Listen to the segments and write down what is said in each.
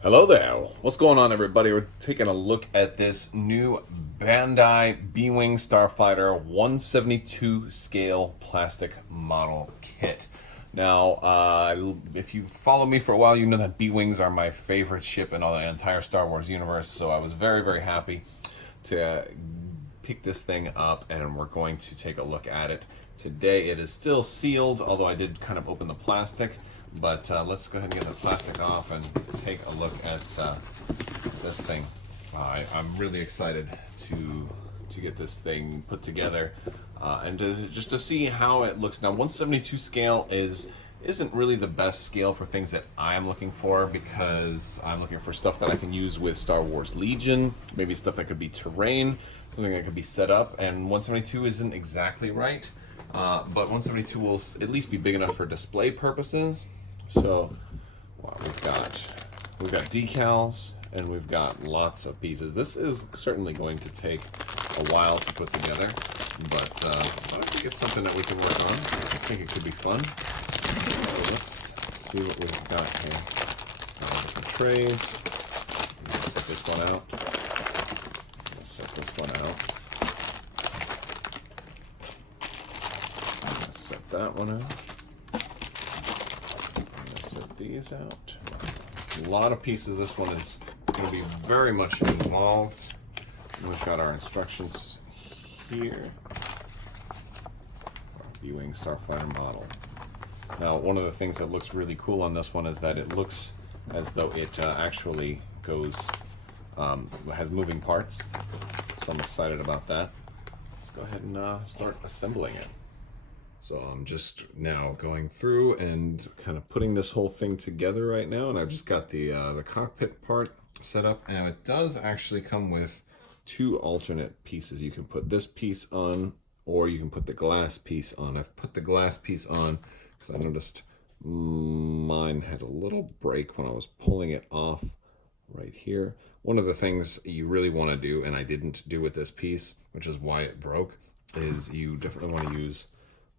Hello there. What's going on, everybody? We're taking a look at this new Bandai B-Wing Starfighter 172 scale plastic model kit. Now, if you follow me for a while, you know that B-Wings are my favorite ship in all the entire Star Wars universe. So I was very, very happy to pick this thing up, and we're going to take a look at it today. It is still sealed, although I did kind of open the plastic. But let's go ahead and get the plastic off and take a look at this thing. I'm really excited to get this thing put together and just to see how it looks. Now, 172 scale isn't really the best scale for things that I'm looking for, because I'm looking for stuff that I can use with Star Wars Legion, maybe stuff that could be terrain, something that could be set up, and 172 isn't exactly right. But 172 will at least be big enough for display purposes. So we've got decals, and we've got lots of pieces. This is certainly going to take a while to put together, but I think it's something that we can work on. I think it could be fun. So let's see what we've got here. Different trays. Let's set this one out. Let's set this one out. Let's set that one out. Set these out. A lot of pieces. This one is going to be very much involved. We've got our instructions here. Our B-Wing Starfighter model. Now, one of the things that looks really cool on this one is that it looks as though it actually goes, has moving parts. So I'm excited about that. Let's go ahead and start assembling it. So I'm just now going through and kind of putting this whole thing together right now, and I've just got the cockpit part set up. Now it does actually come with two alternate pieces. You can put this piece on, or you can put the glass piece on. I've put the glass piece on because I noticed mine had a little break when I was pulling it off right here. One of the things you really want to do, and I didn't do with this piece, which is why it broke, is you definitely want to use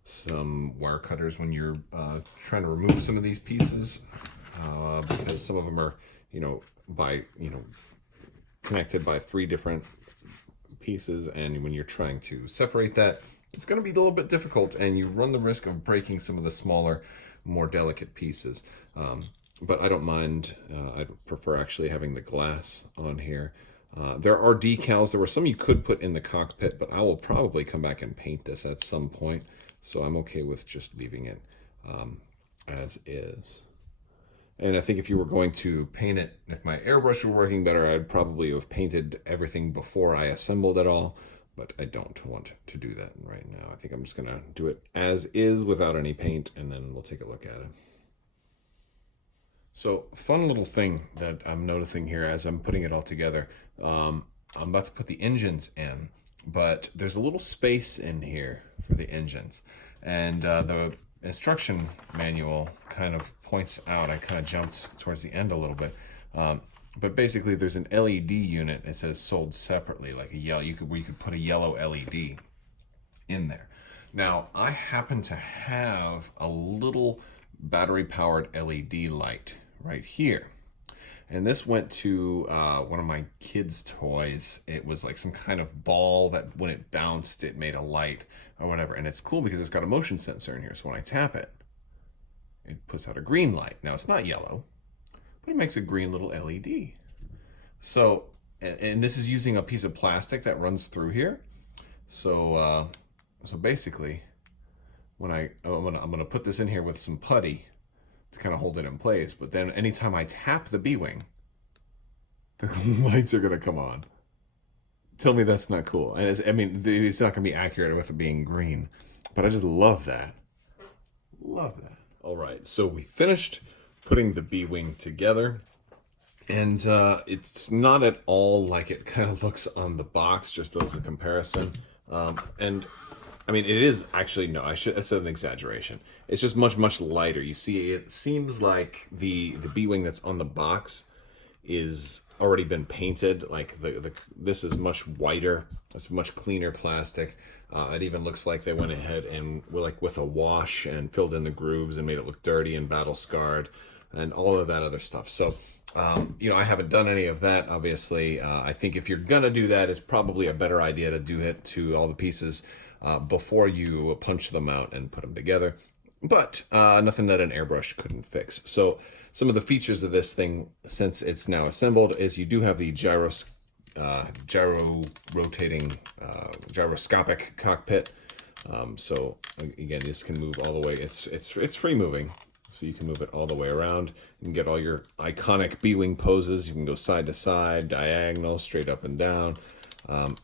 some wire cutters when you're trying to remove some of these pieces, because some of them are, connected by three different pieces, and when you're trying to separate that, it's going to be a little bit difficult, and you run the risk of breaking some of the smaller, more delicate pieces. But I don't mind. I prefer actually having the glass on here. There are decals. There were some you could put in the cockpit, but I will probably come back and paint this at some point. So I'm okay with just leaving it as is. And I think if you were going to paint it, if my airbrush were working better, I'd probably have painted everything before I assembled it all. But I don't want to do that right now. I think I'm just going to do it as is without any paint, and then we'll take a look at it. So, fun little thing that I'm noticing here as I'm putting it all together. I'm about to put the engines in, but there's a little space in here for the engines, and the instruction manual kind of points out, I kind of jumped towards the end a little bit, but basically there's an LED unit. It says sold separately, like a yellow, where you could put a yellow LED in there. Now, I happen to have a little battery powered LED light right here. And this went to one of my kids' toys. It was like some kind of ball that when it bounced, it made a light or whatever. And it's cool because it's got a motion sensor in here. So when I tap it, it puts out a green light. Now it's not yellow, but it makes a green little LED. So, and this is using a piece of plastic that runs through here. So, so basically, when I'm gonna put this in here with some putty to kind of hold it in place, but then anytime I tap the B-Wing, the lights are going to come on. Tell me that's not cool. And it's not going to be accurate with it being green, but I just love that. Love that. All right, so we finished putting the B-Wing together, and it's not at all like it kind of looks on the box, just as a comparison. And I mean, it is actually, no, that's an exaggeration. It's just much, much lighter. You see, it seems like the B-Wing that's on the box is already been painted. Like this is much whiter. It's much cleaner plastic. It even looks like they went ahead and with a wash and filled in the grooves and made it look dirty and battle scarred. and all of that other stuff. So, you know, I haven't done any of that, obviously. I think if you're going to do that, it's probably a better idea to do it to all the pieces before you punch them out and put them together. But nothing that an airbrush couldn't fix. So some of the features of this thing, since it's now assembled, is you do have the gyroscopic cockpit. So again, this can move all the way. It's free moving, so you can move it all the way around. You can get all your iconic B-wing poses. You can go side to side, diagonal, straight up and down.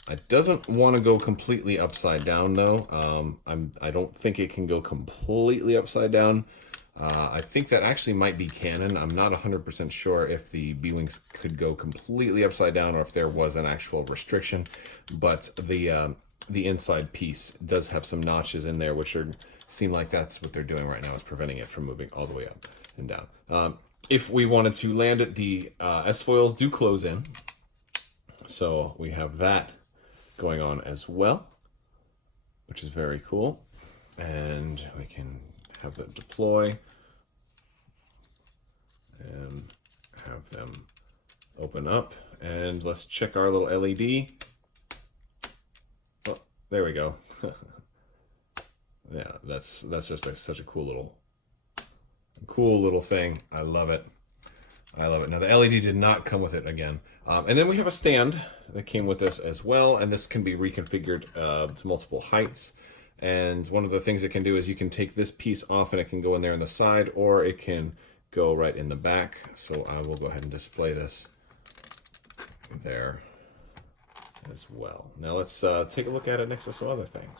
It doesn't want to go completely upside down though. I don't think it can go completely upside down. I think that actually might be canon. I'm not 100% sure if the B-wings could go completely upside down or if there was an actual restriction, but the inside piece does have some notches in there, which seem like that's what they're doing right now, is preventing it from moving all the way up and down. If we wanted to land it, the S-foils do close in. So we have that going on as well, which is very cool. And we can have that deploy and have them open up. And let's check our little LED. Oh, there we go. Yeah, that's just such a cool little thing. I love it. I love it. Now the LED did not come with it again. And then we have a stand that came with this as well, and this can be reconfigured to multiple heights. And one of the things it can do is you can take this piece off and it can go in there on the side, or it can go right in the back. So I will go ahead and display this there as well. Now let's take a look at it next to some other things.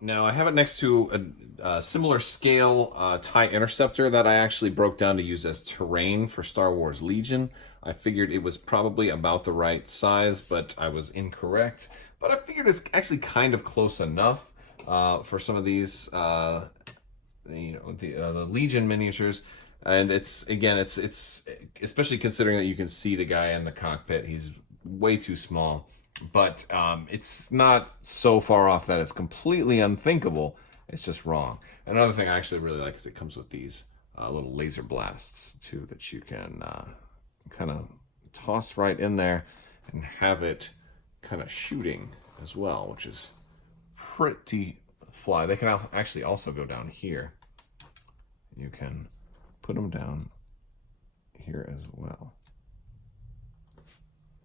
Now I have it next to a similar scale TIE Interceptor that I actually broke down to use as terrain for Star Wars Legion. I figured it was probably about the right size, but I was incorrect. But I figured it's actually kind of close enough for some of these, the Legion miniatures. And it's especially considering that you can see the guy in the cockpit. He's way too small. But it's not so far off that it's completely unthinkable. It's just wrong. Another thing I actually really like is it comes with these little laser blasts too that you can kind of toss right in there and have it kind of shooting as well, which is pretty fly. They can actually also go down here. You can put them down here as well.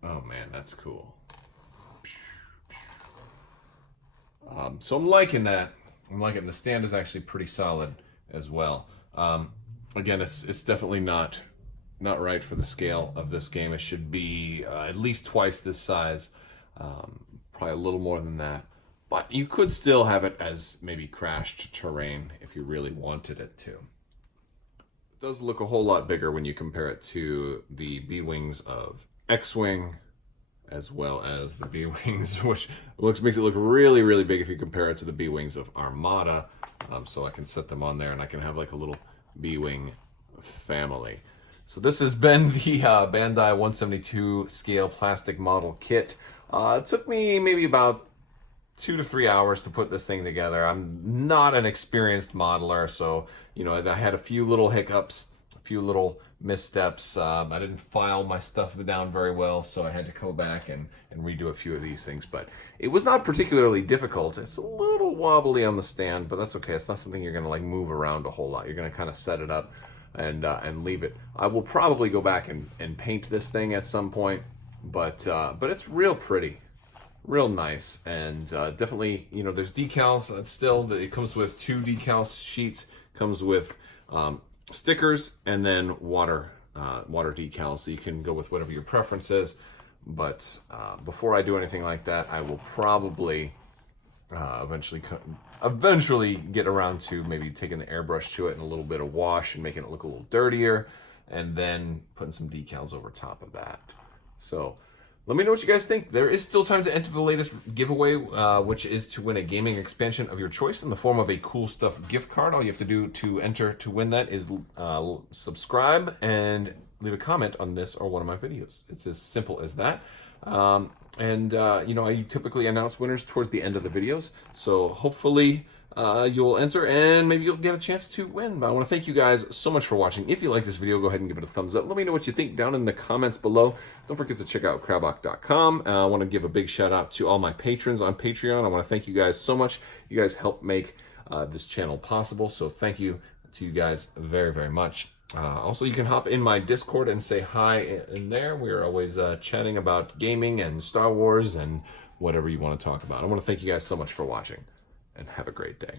Oh man, that's cool. So I'm liking that. I'm liking it. The stand is actually pretty solid as well. Again, it's definitely not right for the scale of this game. It should be at least twice this size, probably a little more than that. But you could still have it as maybe crashed terrain if you really wanted it to. It does look a whole lot bigger when you compare it to the B-wings of X-Wing, as well as the B-wings, which makes it look really, really big if you compare it to the B-wings of Armada. So I can set them on there, and I can have like a little B-wing family. So this has been the Bandai 172 scale plastic model kit. It took me maybe about 2 to 3 hours to put this thing together. I'm not an experienced modeler, so I had a few little hiccups, a few little missteps. I didn't file my stuff down very well, so I had to go back and redo a few of these things. But it was not particularly difficult. It's a little wobbly on the stand, but that's okay. It's not something you're gonna like move around a whole lot. You're gonna kind of set it up and leave it. I will probably go back and paint this thing at some point, but it's real pretty, real nice, and definitely there's decals still. It comes with 2 decal sheets. Comes with stickers and then water decals, so you can go with whatever your preference is. But before I do anything like that, I will probably eventually get around to maybe taking the airbrush to it and a little bit of wash and making it look a little dirtier, and then putting some decals over top of that. So let me know what you guys think. There is still time to enter the latest giveaway, which is to win a gaming expansion of your choice in the form of a Cool Stuff gift card. All you have to do to enter to win that is subscribe and leave a comment on this or one of my videos. It's as simple as that. I typically announce winners towards the end of the videos. So hopefully you'll enter and maybe you'll get a chance to win. But I want to thank you guys so much for watching. If you like this video, go ahead and give it a thumbs up. Let me know what you think down in the comments below. Don't forget to check out Crabbok.com. I want to give a big shout out to all my patrons on Patreon. I want to thank you guys so much. You guys help make this channel possible. So thank you to you guys very, very much. Also, you can hop in my Discord and say hi in there. We're always chatting about gaming and Star Wars and whatever you want to talk about. I want to thank you guys so much for watching, and have a great day.